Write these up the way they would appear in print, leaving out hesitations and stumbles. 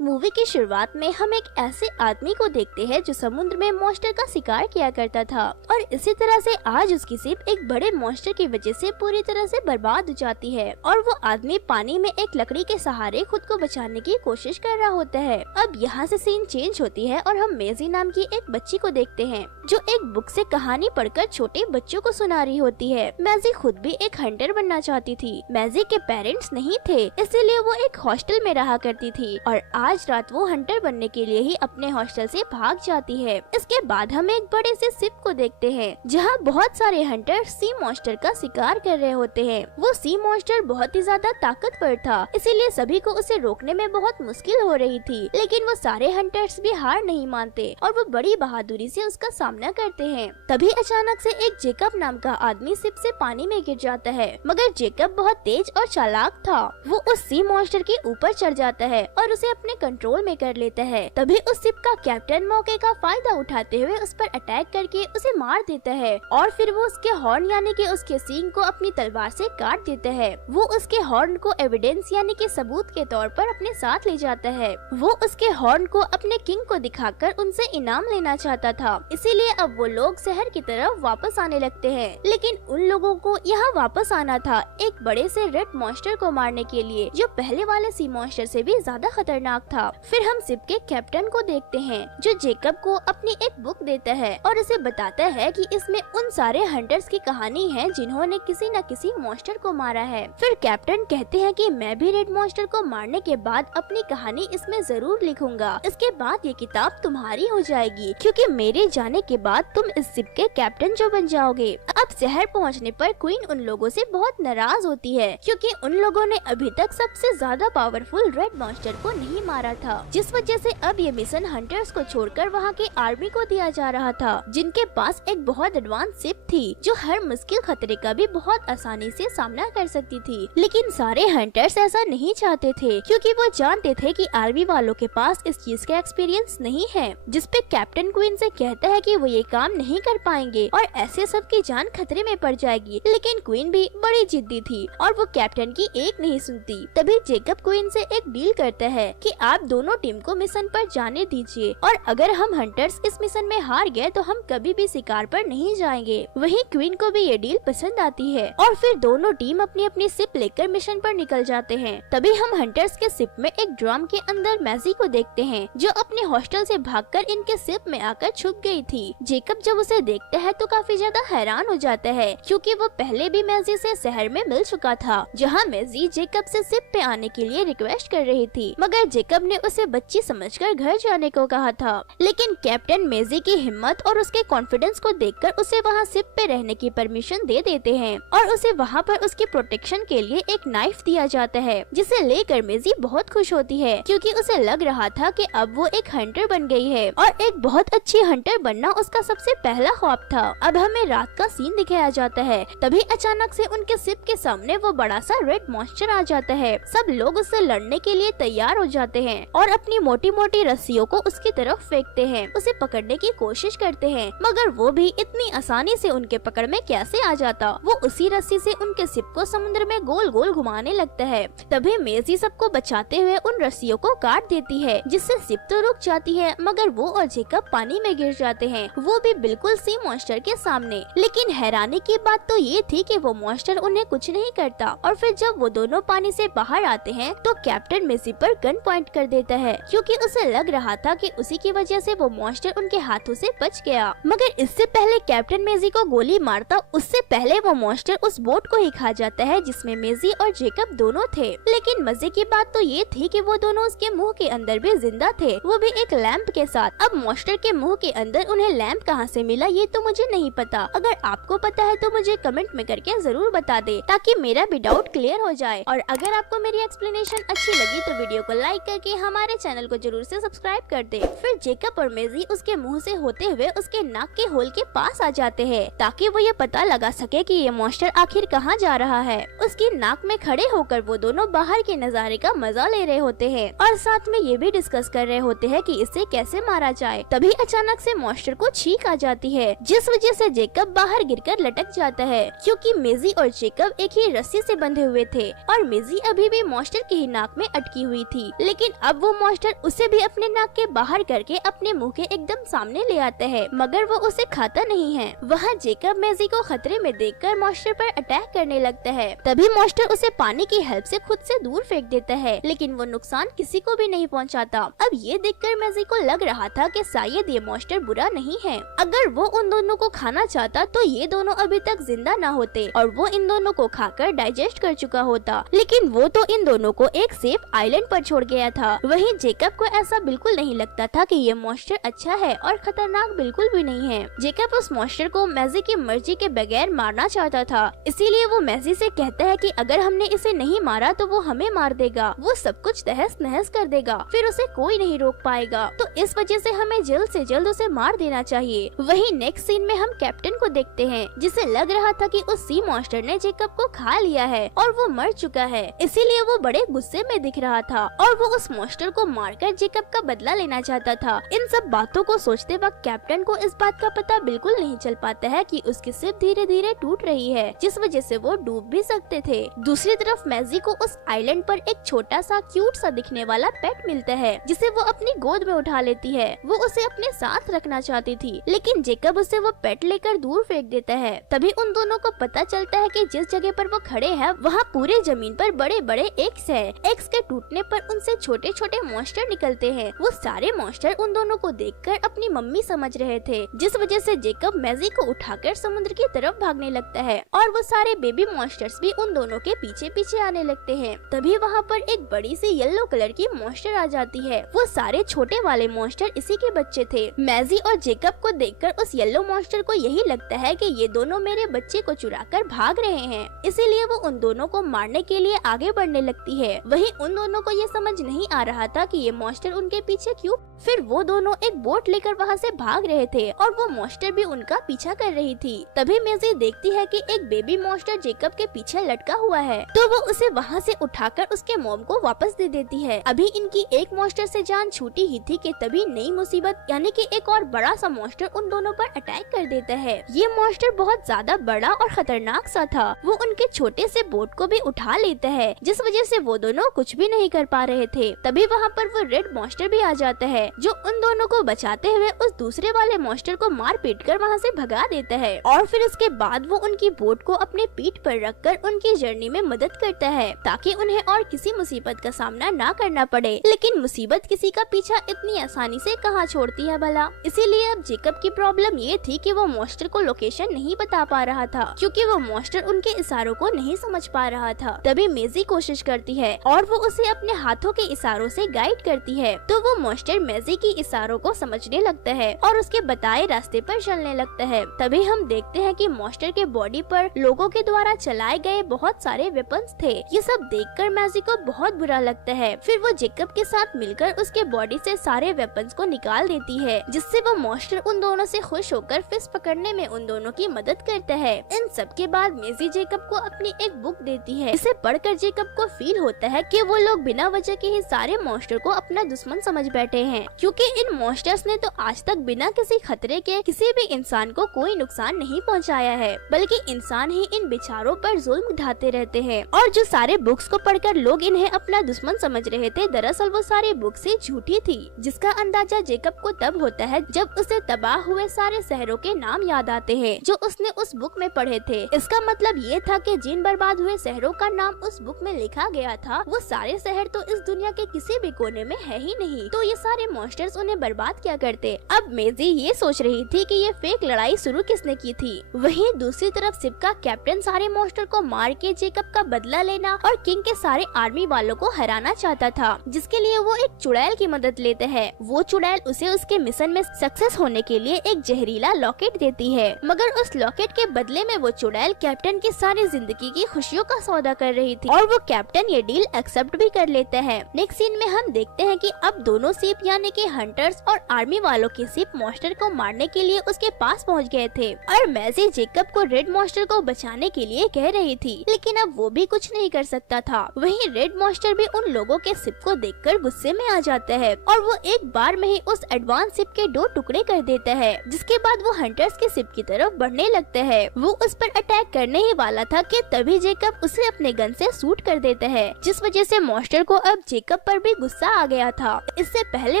Movie की शुरुआत में हम एक ऐसे आदमी को देखते हैं जो समुद्र में मॉन्स्टर का शिकार किया करता था और इसी तरह से आज उसकी शिप एक बड़े मॉन्स्टर की वजह से पूरी तरह से बर्बाद हो जाती है और वो आदमी पानी में एक लकड़ी के सहारे खुद को बचाने की कोशिश कर रहा होता है। अब यहाँ से सीन चेंज होती है और हम मेजी नाम की एक बच्ची को देखते हैं जो एक बुक से कहानी पढ़कर छोटे बच्चों को सुना रही होती है। मेजी खुद भी एक हंटर बनना चाहती थी। मेजी के पेरेंट्स नहीं थे, इसीलिए वो एक हॉस्टल में रहा करती थी और आज रात वो हंटर बनने के लिए ही अपने हॉस्टल से भाग जाती है। इसके बाद हम एक बड़े से शिप को देखते हैं जहाँ बहुत सारे हंटर सी मॉन्स्टर का शिकार कर रहे होते हैं। वो सी मॉन्स्टर बहुत ही ज्यादा ताकतवर था, इसीलिए सभी को उसे रोकने में बहुत मुश्किल हो रही थी, लेकिन वो सारे हंटर्स भी हार नहीं मानते और वो बड़ी बहादुरी से उसका सामना करते हैं। तभी अचानक से एक जेकब नाम का आदमी शिप से पानी में गिर जाता है, मगर जेकब बहुत तेज और चालाक था। वो उस सी मॉन्स्टर के ऊपर चढ़ जाता है और उसे अपने कंट्रोल में कर लेता है। तभी उस शिप का कैप्टन मौके का फायदा उठाते हुए उस पर अटैक करके उसे मार देता है और फिर वो उसके हॉर्न यानी कि उसके सींग को अपनी तलवार से काट देता है। वो उसके हॉर्न को एविडेंस यानी कि सबूत के तौर पर अपने साथ ले जाता है। वो उसके हॉर्न को अपने किंग को दिखाकर उनसे इनाम लेना चाहता था, इसीलिए अब वो लोग शहर की तरफ वापस आने लगते हैं। लेकिन उन लोगों को यहाँ वापस आना था एक बड़े से रेड मॉन्स्टर को मारने के लिए जो पहले वाले सी मॉन्स्टर से भी ज्यादा खतरनाक था। फिर हम शिप के कैप्टन को देखते हैं जो जेकब को अपनी एक बुक देता है और उसे बताता है कि इसमें उन सारे हंटर्स की कहानी है जिन्होंने किसी न किसी मॉन्स्टर को मारा है। फिर कैप्टन कहते हैं कि मैं भी रेड मॉन्स्टर को मारने के बाद अपनी कहानी इसमें जरूर लिखूंगा। इसके बाद ये किताब तुम्हारी हो जाएगी क्योंकि मेरे जाने के बाद तुम इस शिप के कैप्टन जो बन जाओगे। अब शहर पहुंचने पर क्वीन उन लोगों से बहुत नाराज होती है क्योंकि उन लोगों ने अभी तक सबसे ज्यादा पावरफुल रेड मॉन्स्टर को नहीं मारा था, जिस वजह से अब ये मिशन हंटर्स को छोड़कर वहाँ के आर्मी को दिया जा रहा था जिनके पास एक बहुत एडवांस शिप थी जो हर मुश्किल खतरे का भी बहुत आसानी से सामना कर सकती थी। लेकिन सारे हंटर्स ऐसा नहीं चाहते थे क्योंकि वो जानते थे कि आर्मी वालों के पास इस चीज का एक्सपीरियंस नहीं है, जिसपे कैप्टन क्वीन से कहता है कि वो ये काम नहीं कर पाएंगे और ऐसे सबकी जान खतरे में पड़ जाएगी। लेकिन क्वीन भी बड़ी जिद्दी थी और वो कैप्टन की एक नहीं सुनती। तभी जेकब क्वीन से एक डील करता है कि आप दोनों टीम को मिशन पर जाने दीजिए और अगर हम हंटर्स इस मिशन में हार गए तो हम कभी भी शिकार पर नहीं जाएंगे। वहीं क्वीन को भी ये डील पसंद आती है और फिर दोनों टीम अपनी अपनी शिप लेकर मिशन पर निकल जाते हैं। तभी हम हंटर्स के शिप में एक ड्रम के अंदर मैजी को देखते हैं जो अपने हॉस्टल से भागकर इनके शिप में आकर छुप गई थी। जेकब जब उसे देखता है तो काफी ज्यादा हैरान हो जाता है क्योंकि वो पहले भी मैजी से शहर में मिल चुका था जहाँ मैजी जेकब से शिप पे आने के लिए रिक्वेस्ट कर रही थी, मगर जेकब ने उसे बच्ची समझकर घर जाने को कहा था। लेकिन कैप्टन मेजी की हिम्मत और उसके कॉन्फिडेंस को देखकर उसे वहाँ शिप पे रहने की परमिशन दे देते हैं और उसे वहाँ पर उसके प्रोटेक्शन के लिए एक नाइफ दिया जाता है जिसे लेकर मेजी बहुत खुश होती है क्योंकि उसे लग रहा था कि अब वो एक हंटर बन गई है और एक बहुत अच्छी हंटर बनना उसका सबसे पहला ख्वाब था। अब हमें रात का सीन दिखाया जाता है। तभी अचानक से उनके शिप के सामने वो बड़ा सा रेड मॉन्स्टर आ जाता है। सब लोग उससे लड़ने के लिए तैयार हो जाते हैं और अपनी मोटी मोटी रस्सियों को उसकी तरफ फेंकते हैं, उसे पकड़ने की कोशिश करते हैं, मगर वो भी इतनी आसानी से उनके पकड़ में कैसे आ जाता। वो उसी रस्सी से उनके शिप को समुद्र में गोल गोल घुमाने लगता है। तभी मेजी सबको बचाते हुए उन रस्सियों को काट देती है जिससे शिप तो रुक जाती है, मगर वो और जेकब पानी में गिर जाते हैं, वो भी बिल्कुल सी मॉन्स्टर के सामने। लेकिन हैरानी की बात तो ये थी कि वो मॉन्स्टर उन्हें कुछ नहीं करता और फिर जब वो दोनों पानी से बाहर आते हैं तो कैप्टन मेजी पर गन पॉइंट कर देता है क्योंकि उसे लग रहा था कि उसी की वजह से वो मॉन्स्टर उनके हाथों से बच गया। मगर इससे पहले कैप्टन मेजी को गोली मारता उससे पहले वो मॉन्स्टर उस बोट को ही खा जाता है जिसमें मेजी और जेकब दोनों थे। लेकिन मजे की बात तो ये थी कि वो दोनों उसके मुंह के अंदर भी जिंदा थे, वो भी एक लैंप के साथ। अब मॉन्स्टर के मुंह के अंदर उन्हें लैंप कहाँ से मिला ये तो मुझे नहीं पता। अगर आपको पता है तो मुझे कमेंट में करके जरूर बता दे ताकि मेरा भी डाउट क्लियर हो जाए। और अगर आपको मेरी एक्सप्लेनेशन अच्छी लगी तो वीडियो को लाइक करके हमारे चैनल को जरूर से सब्सक्राइब कर दे। फिर जेकब और मेजी उसके मुंह से होते हुए उसके नाक के होल के पास आ जाते हैं ताकि वो ये पता लगा सके कि ये मॉन्स्टर आखिर कहाँ जा रहा है। उसकी नाक में खड़े होकर वो दोनों बाहर के नजारे का मजा ले रहे होते हैं और साथ में ये भी डिस्कस कर रहे होते हैं कि इसे कैसे मारा जाए। तभी अचानक से मॉन्स्टर को छींक आ जाती है जिस वजह से जेकब बाहर गिरकर लटक जाता है क्योंकि मेजी और जेकब एक ही रस्सी से बंधे हुए थे और मेजी अभी भी मॉन्स्टर की ही नाक में अटकी हुई थी। लेकिन लेकिन अब वो मॉन्स्टर उसे भी अपने नाक के बाहर करके अपने मुंह के एकदम सामने ले आता है, मगर वो उसे खाता नहीं है। वहाँ जेकब मैजी को खतरे में देखकर मॉन्स्टर पर अटैक करने लगता है। तभी मॉन्स्टर उसे पानी की हेल्प से खुद से दूर फेंक देता है, लेकिन वो नुकसान किसी को भी नहीं पहुंचाता। अब ये देखकर मैजी को लग रहा था कि शायद ये मॉन्स्टर बुरा नहीं है। अगर वो उन दोनों को खाना चाहता तो ये दोनों अभी तक जिंदा ना होते और वो इन दोनों को खाकर डाइजेस्ट कर चुका होता, लेकिन वो तो इन दोनों को एक सेफ आइलैंड पर छोड़ गया था। वहीं जेकब को ऐसा बिल्कुल नहीं लगता था कि ये मॉन्स्टर अच्छा है और खतरनाक बिल्कुल भी नहीं है। जेकब उस मॉन्स्टर को मैजी की मर्जी के बगैर मारना चाहता था, इसीलिए वो मैजी से कहता है कि अगर हमने इसे नहीं मारा तो वो हमें मार देगा, वो सब कुछ तहस नहस कर देगा, फिर उसे कोई नहीं रोक पाएगा। तो इस वजह से हमें जल्द से जल्द उसे मार देना चाहिए। वहीं नेक्स्ट सीन में हम कैप्टन को देखते हैं, जिसे लग रहा था कि उस सी मॉन्स्टर ने जेकब को खा लिया है और वो मर चुका है, इसीलिए वो बड़े गुस्से में दिख रहा था और वो उस मॉन्स्टर को मारकर जेकब का बदला लेना चाहता था। इन सब बातों को सोचते वक्त कैप्टन को इस बात का पता बिल्कुल नहीं चल पाता है कि उसकी शिप धीरे धीरे टूट रही है, जिस वजह से वो डूब भी सकते थे। दूसरी तरफ मैजी को उस आइलैंड पर एक छोटा सा क्यूट सा दिखने वाला पेट मिलता है, जिसे वो अपनी गोद में उठा लेती है। वो उसे अपने साथ रखना चाहती थी, लेकिन जेकब उसे वो पेट लेकर दूर फेंक देता है। तभी उन दोनों को पता चलता है कि जिस जगह पर वो खड़े हैं वहाँ पूरे जमीन पर बड़े बड़े एग्स हैं। एग्स के टूटने पर उनसे छोटे छोटे मॉन्स्टर निकलते हैं। वो सारे मॉन्स्टर उन दोनों को देखकर अपनी मम्मी समझ रहे थे, जिस वजह से जेकब मैजी को उठाकर समुद्र की तरफ भागने लगता है और वो सारे बेबी मॉन्स्टर्स भी उन दोनों के पीछे पीछे आने लगते हैं। तभी वहाँ पर एक बड़ी सी येलो कलर की मॉन्स्टर आ जाती है। वो सारे छोटे वाले मॉन्स्टर इसी के बच्चे थे। मैजी और जेकब को देखकर उस येलो मॉन्स्टर को यही लगता है कि ये दोनों मेरे बच्चे को चुराकर भाग रहे हैं, इसीलिए वो उन दोनों को मारने के लिए आगे बढ़ने लगती है। वहीं उन दोनों को ये समझ नहीं आ रहा था कि ये मॉन्स्टर उनके पीछे क्यों। फिर वो दोनों एक बोट लेकर वहाँ से भाग रहे थे और वो मॉन्स्टर भी उनका पीछा कर रही थी। तभी मैजी देखती है कि एक बेबी मॉन्स्टर जेकब के पीछे लटका हुआ है, तो वो उसे वहाँ से उठाकर उसके मॉम को वापस दे देती है। अभी इनकी एक मॉन्स्टर से जान छूटी ही थी कि तभी नई मुसीबत यानी कि एक और बड़ा सा मॉन्स्टर उन दोनों पर अटैक कर देता है। ये मॉन्स्टर बहुत ज्यादा बड़ा और खतरनाक सा था। वो उनके छोटे से बोट को भी उठा लेता है, जिस वजह से वो दोनों कुछ भी नहीं कर पा रहे थे। तभी वहाँ पर वो रेड मॉन्स्टर भी आ जाता है, जो उन दोनों को बचाते हुए उस दूसरे वाले मॉन्स्टर को मार पीट कर वहाँ से भगा देता है और फिर उसके बाद वो उनकी बोट को अपने पीठ पर रखकर उनकी जर्नी में मदद करता है, ताकि उन्हें और किसी मुसीबत का सामना ना करना पड़े। लेकिन मुसीबत किसी का पीछा इतनी आसानी से कहाँ छोड़ती है भला। इसीलिए अब जेकब की प्रॉब्लम ये थी कि वो मॉन्स्टर को लोकेशन नहीं बता पा रहा था, क्योंकि वो मॉन्स्टर उनके इशारों को नहीं समझ पा रहा था। तभी मेजी कोशिश करती है और वो उसे अपने हाथों के इशारों से गाइड करती है, तो वो मॉन्स्टर मेजी की इशारों को समझने लगता है और उसके बताए रास्ते पर चलने लगता है। तभी हम देखते हैं कि मॉन्स्टर के बॉडी पर लोगों के द्वारा चलाए गए बहुत सारे वेपन्स थे। ये सब देखकर मैजी को बहुत बुरा लगता है। फिर वो जेकब के साथ मिलकर उसके बॉडी से सारे वेपन्स को निकाल देती है, जिससे वो मॉन्स्टर उन दोनों से खुश होकर फिश पकड़ने में उन दोनों की मदद करता है। इन सब के बाद मेजी जेकब को अपनी एक बुक देती है। इसे पढ़कर जेकब को फील होता है कि वो लोग बिना वजह के ही सारे मॉन्स्टर को अपना दुश्मन समझ बैठे हैं, क्योंकि इन मॉन्स्टर्स ने तो आज तक बिना किसी खतरे के किसी भी इंसान को कोई नुकसान नहीं पहुंचाया है, बल्कि इंसान ही इन बेचारों पर जुल्म ढाते रहते हैं। और जो सारे बुक्स को पढ़कर लोग इन्हें अपना दुश्मन समझ रहे थे, दरअसल वो सारी बुक्स ही झूठी थी, जिसका अंदाजा जेकब को तब होता है जब उसे तबाह हुए सारे शहरों के नाम याद आते हैं जो उसने उस बुक में पढ़े थे। इसका मतलब ये था कि जिन बर्बाद हुए शहरों का नाम उस बुक में लिखा गया था, वो सारे शहर तो इस दुनिया के किसी भी कोने में है ही नहीं, तो ये सारे मॉन्स्टर्स उन्हें बर्बाद क्या करते। अब मेजी ये सोच रही थी कि ये फेक लड़ाई शुरू किसने की थी। वहीं दूसरी तरफ शिप का कैप्टन सारे मॉन्स्टर को मार के जेकब का बदला लेना और किंग के सारे आर्मी वालों को हराना चाहता था, जिसके लिए वो एक चुड़ैल की मदद लेते हैं। वो चुड़ैल उसे उसके मिशन में सक्सेस होने के लिए एक जहरीला लॉकेट देती है, मगर उस लॉकेट के बदले में वो चुड़ैल कैप्टन की सारी जिंदगी की खुशियों का सौदा कर रही थी और वो कैप्टन ये डील एक्सेप्ट भी कर लेता है। नेक्स्ट सीन में हम देखते हैं कि अब दोनों शिप यानी कि हंटर्स और आर्मी वालों की शिप मॉन्स्टर को मारने के लिए उसके पास पहुंच गए थे और मैजी जेकब को रेड मॉन्स्टर को बचाने के लिए कह रही थी, लेकिन अब वो भी कुछ नहीं कर सकता था। वहीं रेड मॉन्स्टर भी उन लोगों के शिप को देखकर गुस्से में आ जाता है और वो एक बार में ही उस एडवांस शिप के 2 टुकड़े कर देता है, जिसके बाद वो हंटर्स के शिप की तरफ बढ़ने लगता है। वो उस पर अटैक करने ही वाला था कि तभी जेकब उसे अपने गन से शूट कर देता है, जिस वजह से मॉन्स्टर को अब जेकब जेकब पर भी गुस्सा आ गया था। इससे पहले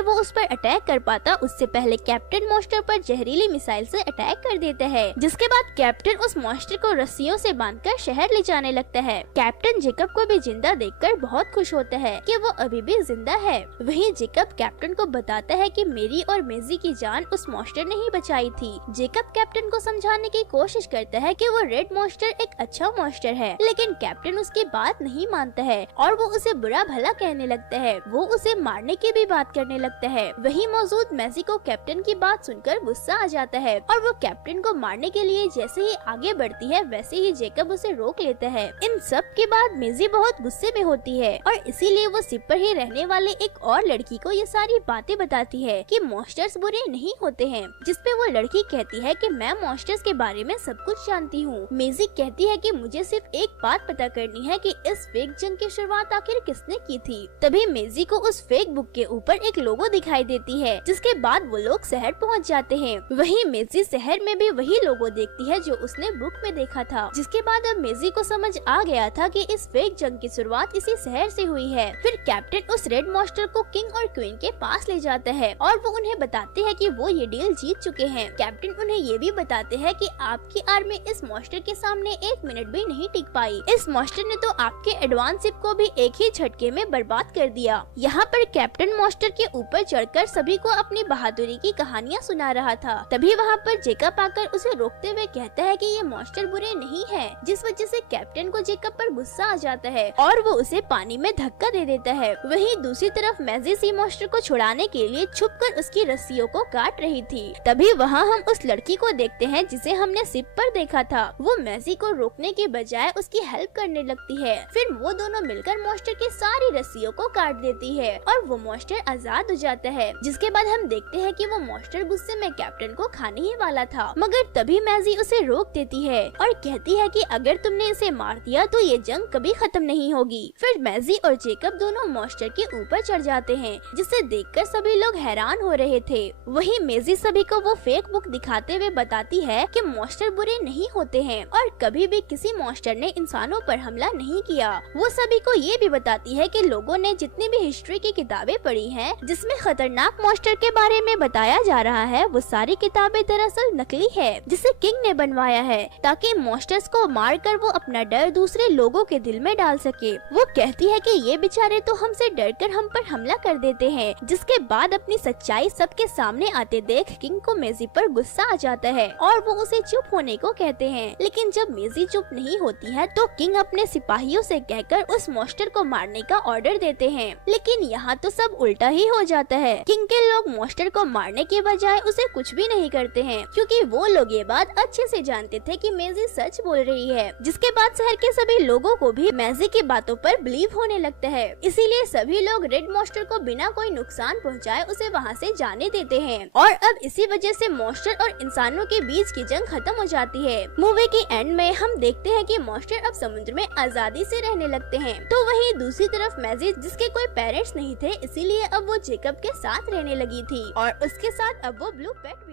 वो उस पर अटैक कर पाता उससे पहले कैप्टन मॉन्स्टर पर जहरीली मिसाइल से अटैक कर देता है, जिसके बाद कैप्टन उस मॉन्स्टर को रस्सियों से बांधकर शहर ले जाने लगता है। कैप्टन जेकब को भी जिंदा देखकर बहुत खुश होता है कि वो अभी भी जिंदा है। वहीं जेकब कैप्टन को बताता है कि मेरी और मेजी की जान उस मॉन्स्टर ने ही बचाई थी। जेकब कैप्टन को समझाने की कोशिश करता है कि वो रेड मॉन्स्टर एक अच्छा मॉन्स्टर है, लेकिन कैप्टन उसकी बात नहीं मानता है और वो उसे बुरा भला कहने लगता है। वो उसे मारने की भी बात करने लगता है। वहीं मौजूद मेजी को कैप्टन की बात सुनकर गुस्सा आ जाता है और वो कैप्टन को मारने के लिए जैसे ही आगे बढ़ती है वैसे ही जेकब उसे रोक लेता है। इन सब के बाद मेजी बहुत गुस्से में होती है और इसीलिए वो शिप पर ही रहने वाले एक और लड़की को ये सारी बातें बताती है कि मॉन्स्टर्स बुरे नहीं होते हैं, जिसपे वो लड़की कहती है कि मैं मॉन्स्टर्स के बारे में सब कुछ जानती हूँ। मेजी कहती है कि मुझे सिर्फ एक बात पता करनी है कि इस फेक जंग की शुरुआत आखिर किसने की थी। तभी मेजी को उस फेक बुक के ऊपर एक लोगो दिखाई देती है, जिसके बाद वो लोग शहर पहुँच जाते हैं। वहीं मेजी शहर में भी वही लोगो देखती है जो उसने बुक में देखा था, जिसके बाद अब मेजी को समझ आ गया था कि इस फेक जंग की शुरुआत इसी शहर से हुई है। फिर कैप्टन उस रेड मॉन्स्टर को किंग और क्वीन के पास ले जाता है और वो उन्हें बताते हैं कि वो ये डील जीत चुके हैं। कैप्टन उन्हें ये भी बताते हैं कि आपकी आर्मी इस मॉन्स्टर के सामने 1 मिनट भी नहीं टिक पाई। इस मॉन्स्टर ने तो आपके एडवांस शिप को भी एक ही झटके में बर्बाद कर दिया। यहाँ पर कैप्टन मॉन्स्टर के ऊपर चढ़कर सभी को अपनी बहादुरी की कहानियाँ सुना रहा था। तभी वहाँ पर जेकब आकर उसे रोकते हुए कहता है कि ये मॉन्स्टर बुरे नहीं है, जिस वजह से कैप्टन को जेकब पर गुस्सा आ जाता है और वो उसे पानी में धक्का दे देता है। वहीं दूसरी तरफ मेजी सी मॉन्स्टर को छुड़ाने के लिए छुपकर उसकी रस्सियों को काट रही थी। तभी वहाँ हम उस लड़की को देखते हैं जिसे हमने शिप पर देखा था। वो मेजी को रोकने के बजाय उसकी हेल्प करने लगती है। फिर वो दोनों मिलकर मॉन्स्टर की सारी रस्सियों को काट देती है और वो मॉन्स्टर आजाद हो जाता है। जिसके बाद हम देखते हैं कि वो मॉन्स्टर गुस्से में कैप्टन को खाने ही वाला था, मगर तभी मेजी उसे रोक देती है और कहती है कि अगर तुमने इसे मार दिया तो ये जंग कभी खत्म नहीं होगी। फिर मेजी और जेकब दोनों मॉन्स्टर के ऊपर चढ़ जाते हैं, जिसे देखकर सभी लोग हैरान हो रहे थे। वहीं मेजी सभी को वो फेक बुक दिखाते हुए बताती है कि मॉन्स्टर बुरे नहीं होते हैं और कभी भी किसी मॉन्स्टर ने इंसानों पर हमला नहीं किया। वो सभी को ये भी बताती है कि लोगों ने जितनी भी हिस्ट्री की किताबें पढ़ी हैं, जिसमें खतरनाक मॉन्स्टर के बारे में बताया जा रहा है, वो सारी किताबें दरअसल नकली है, जिसे किंग ने बनवाया है ताकि मॉन्स्टर्स को मारकर वो अपना डर दूसरे लोगों के दिल में डाल सके। वो कहती है कि ये बेचारे तो हमसे डरकर हम पर हमला कर देते हैं। जिसके बाद अपनी सच्चाई सबके सामने आते देख किंग को मेजी पर गुस्सा आ जाता है और वो उसे चुप होने को कहते हैं। लेकिन जब मेजी चुप नहीं होती है तो किंग अपने सिपाहियों से कहकर उस मॉन्स्टर को मारने का ऑर्डर देते हैं। लेकिन यहाँ तो सब उल्टा ही हो जाता है। किंग के लोग मॉन्स्टर को मारने के बजाय उसे कुछ भी नहीं करते हैं, क्योंकि वो लोग ये बात अच्छे से जानते थे कि मेजी सच बोल रही है। जिसके बाद शहर के सभी लोगों को भी मेजी की बातों पर बिलीव होने लगता है। इसीलिए सभी लोग रेड मॉन्स्टर को बिना कोई नुकसान पहुंचाए उसे वहां से जाने देते हैं और अब इसी वजह से मॉन्स्टर और इंसानों के बीच की जंग खत्म हो जाती है। मूवी के एंड में हम देखते हैं कि मॉन्स्टर अब समुद्र में आजादी से रहने लगते हैं। तो वहीं दूसरी तरफ मेजी, जिसके कोई पेरेंट्स नहीं थे, इसीलिए अब वो जेकब के साथ रहने लगी थी और उसके साथ अब वो ब्लू पेट